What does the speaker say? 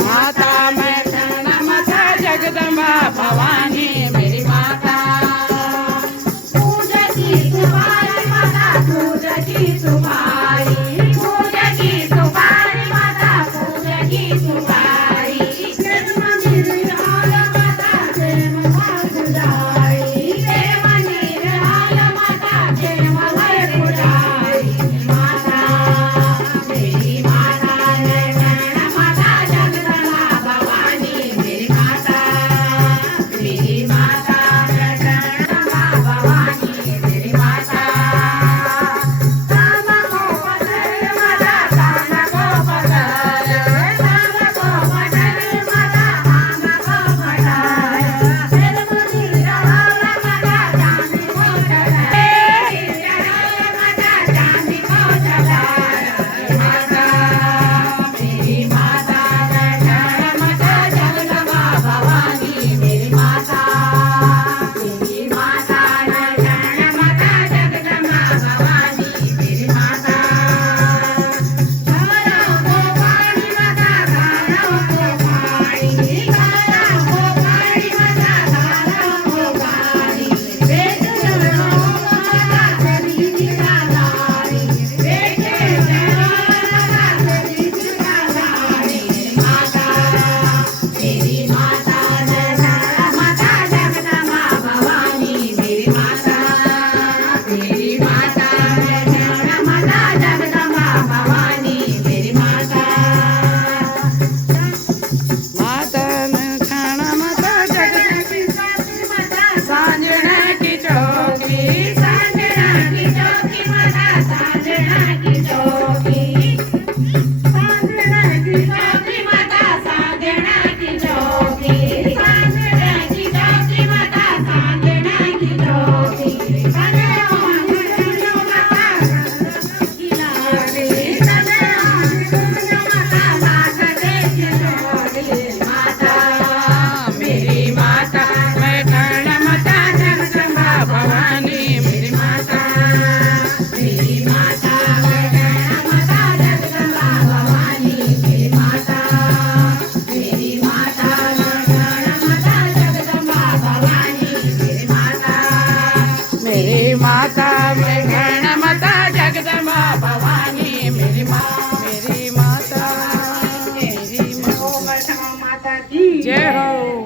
माता मैं शरण माता जगदम्बा भवानी मेरी माता। पूजकी तुम्हारी माता पूजकी तुम्हारी पूजकी तुम्हारी माता पूजकी तुम्हारी जन्म निर्हाल माता प्रेम पुजारी प्रेम निर्हाल माता प्रेम पुजारी माता मेरी माता नैना माता जगदम्बा भवानी मेरी माता मेरी माता जगदम्बा भवानी मेरी माता। राम को पसंद माता राम को पसंद राम को पसंद माता राम को पसंद प्रेम निर्हाल माता चांदी को चढ़ाए माता चांदी को चढ़ाए माता मेरी माता नैना माता जगदम्बा भवानी मेरी माता मेरी माता नैना माता जगदम्बा भवानी मेरी माता। गारा गोपाणी माता गारा गोपाणी गारा गोपाणी माता गारा गोपाणी वेद जनो माता तेरी निरालारी वेद जनो माता तेरी निरालारी माता मेरी माता नैना माता जगदम्बा भवानी मेरी माता मेरी माता नैना माता जगदम्बा भवानी मेरी माता। माता मैं शरण माता जगदम्बा सांजना की चौकी सांजना की चौकी माता सांजना की चौकी सांजना की चौकी माता सांजना की चौकी सांजना की चौकी माता सांजना की चौकी सने माता की लाडली सने माता माता की लाडली माता मेरी माता मैं शरण माता जगदम्बा भवानी मेरी माता। मेरी माता नैना माता जगदम्बा भवानी मेरी माता मेरी माता नैना माता जगदम्बा भवानी मेरी माता मेरी माता मैं